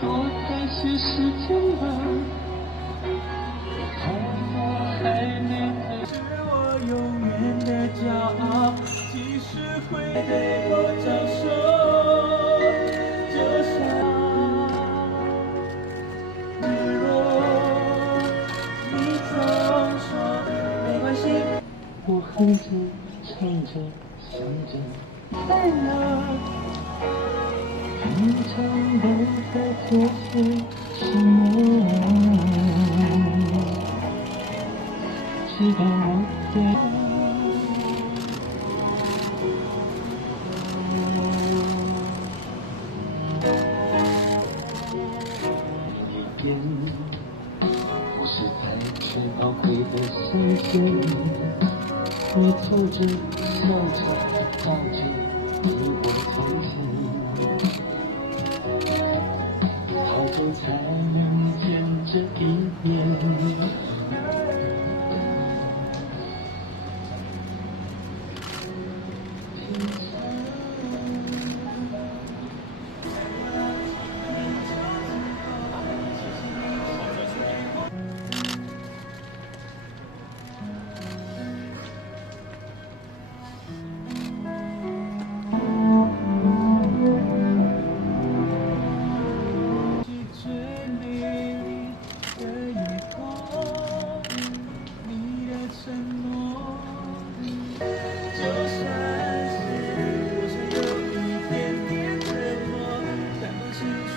我该去时间了，痛我还没退，是我永远的骄傲，即使会对我招手，就像日落，你总说没关系，我哼着唱着想着快乐。平常都在做些什么？直到我在一点，不是在最宝贵的瞬间，我走着笑着抱着你我从前。好久才能见这一面。最美丽的月光，你的承诺，就算是我想有一点点折磨，但不清楚。